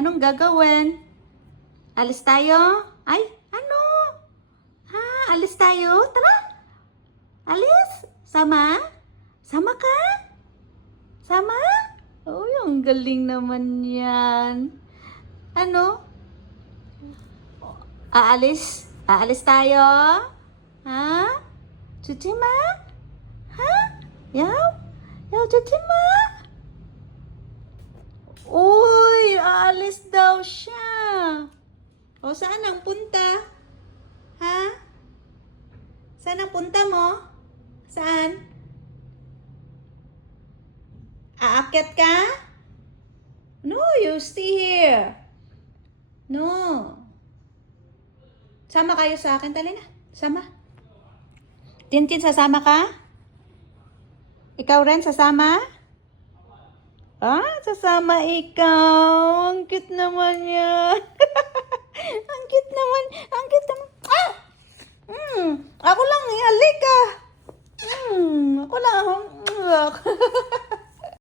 Anong gagawin? Alis tayo? Ay, ano? Ha, alis tayo? Tara! Alis? Sama? Sama ka? Sama? Uy, ang galing naman yan. Ano? Aalis? Aalis tayo? Ha? Chuchima? Ha? Yaw? Yaw, Chuchima? Uy, aalis daw siya. O, saan ang punta? Ha? Saan ang punta mo? Saan? Aakyat ka? No, you stay here. No. Sama kayo sa akin. Dali na. Sama. Tintin, sasama ka? Ikaw rin, sasama? Ah, sasama ikaw. Ang cute naman yan. Ang cute naman. Ang cute naman. Ah! Ako lang, halika. Ako lang.